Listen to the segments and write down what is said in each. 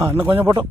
ആ എന്നാൽ കൊഞ്ഞ പോട്ടോ.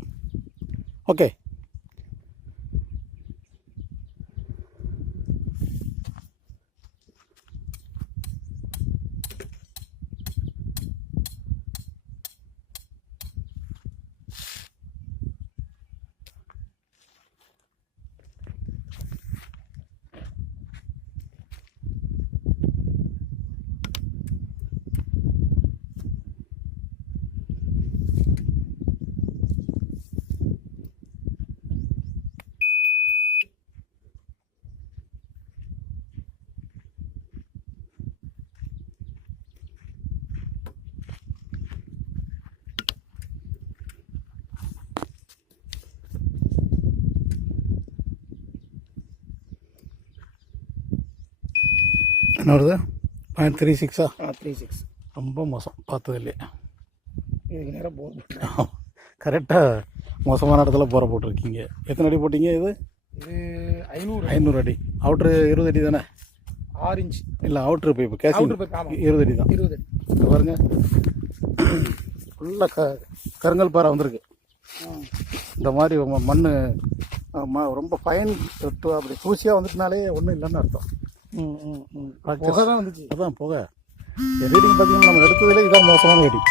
என்ன வருது பாயிண்ட் த்ரீ சிக்ஸா த்ரீ சிக்ஸ் ரொம்ப மோசம். பார்த்ததில்லையே. இதுக்கு நேரம் போர் கரெக்டாக மோசமான இடத்துல போற போட்டிருக்கீங்க. எத்தனை அடி போட்டீங்க இது? இது ஐநூறு ஐநூறு அடி. அவுட்ரு இருபது அடி தானே? ஆறு இன்ச் இல்லை அவுட்ரு பைப்பு ஆமா. இருபது அடி தான். இருபது அடி. பாருங்க. ஃபுல்லாக க கருங்கல் பாறை வந்திருக்கு. இந்த மாதிரி மண் ம ரொம்ப ஃபைன் அப்படி தூசியாக வந்துட்டுனாலே ஒன்றும் இல்லைன்னு அர்த்தம். புகை தான் வந்துச்சு. அதான் புகை. ரீடிங் பார்த்தீங்கன்னா நம்ம எடுத்ததுல இதான் மோசமான ரீடிங்